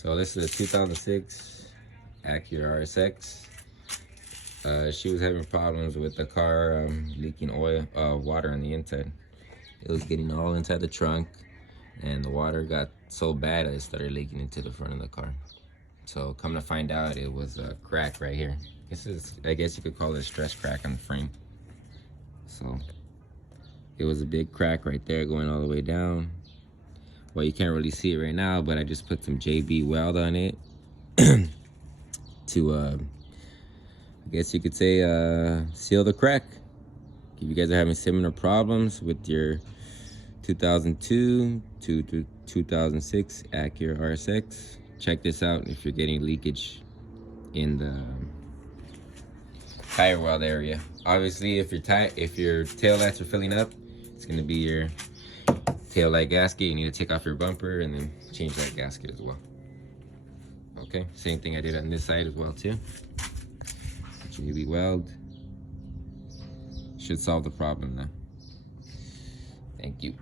So this is a 2006 Acura RSX. She was having problems with the car leaking water on the inside. It was getting all inside the trunk, and the water got so bad that it started leaking into the front of the car. So come to find out, it was a crack right here. I guess you could call it a stress crack on the frame. So it was a big crack right there going all the way down. Well, you can't really see it right now, but I just put some JB weld on it to, I guess you could say, seal the crack. If you guys are having similar problems with your 2002 to 2006 Acura RSX, check this out if you're getting leakage in the tire weld area. Obviously, if your tail lights are filling up, it's going to be your tail light gasket. You need to take off your bumper and then change that gasket as well. Okay, same thing I did on this side as well too. JB weld should solve the problem now. Thank you.